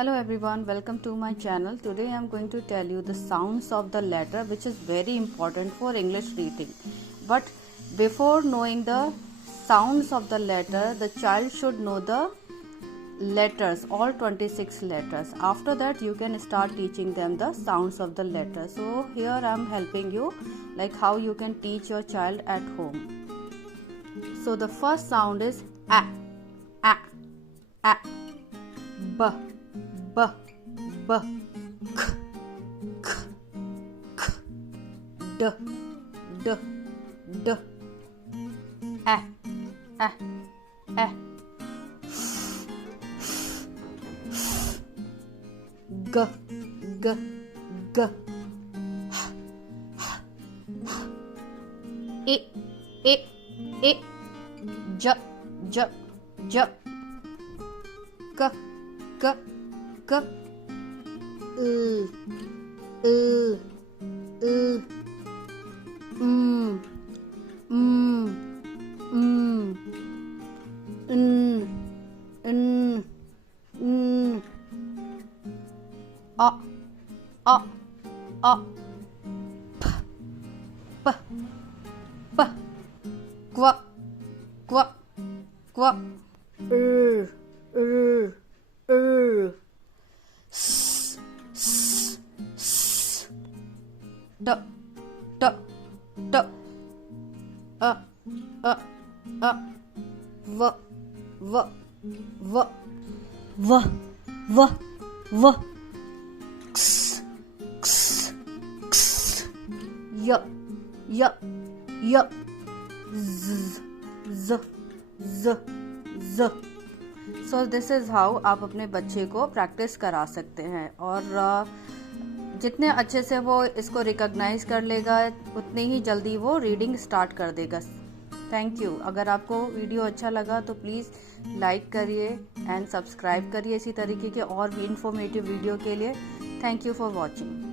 Hello everyone, welcome to my channel. Today I am going to tell you the sounds of the letter, which is very important for English reading. But before knowing the sounds of the letter, the child should know the letters, all 26 letters. After that you can start teaching them the sounds of the letter. So here I am helping you like how you can teach your child at home. So the first sound is a, a, a, b, b, b, k, k, k, d, d, d, a, a, a, g, g, g, I, j, j, j, k, k, k, l, m, n, a, p, p, p, qua, qua, qua, s, d, d, d, v, v, v, v, v, v, x, x, x, y, y, y, z, z, z, z. So this is how आप अपने बच्चे को practice करा सकते हैं और जितने अच्छे से वो इसको रिकॉग्नाइज कर लेगा उतनी ही जल्दी वो रीडिंग स्टार्ट कर देगा. Thank you. अगर आपको वीडियो अच्छा लगा तो प्लीज़ लाइक करिए एंड सब्सक्राइब करिए इसी तरीके के और भी इंफॉर्मेटिव वीडियो के लिए. Thank you for watching.